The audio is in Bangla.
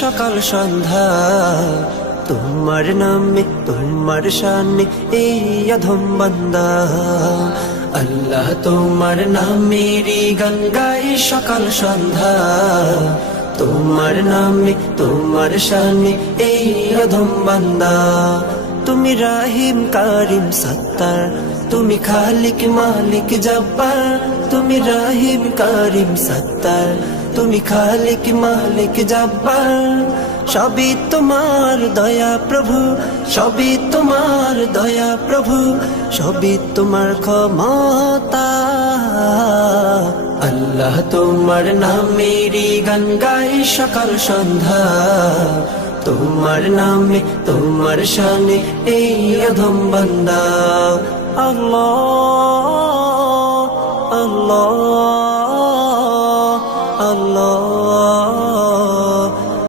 সকাল সন্ধ্যা, তোমার নামে তোমার শানে এই অধম বান্দা। আল্লাহ তোমার নামেরই গান গাই সকাল সন্ধ্যা, তোমার নামে তোমার শানে এই অধম বান্দা। তুমি রাহিম কারিম সত্তার, তুমি খালিক মালিক জব্বার। তুমি রাহিম কারিম সত্তার, তুমি খালিক মালিক জব্বার। সবই তোমার দয়া প্রভু, সবই তোমার দয়া প্রভু, সবই তোমার ক্ষমতা। আল্লাহ তোমার নামেরই গান গাই সকাল সন্ধ্যা, তোমার নামে তোমার শানে এই অধম বান্দা। আল্লাহ আল্লাহ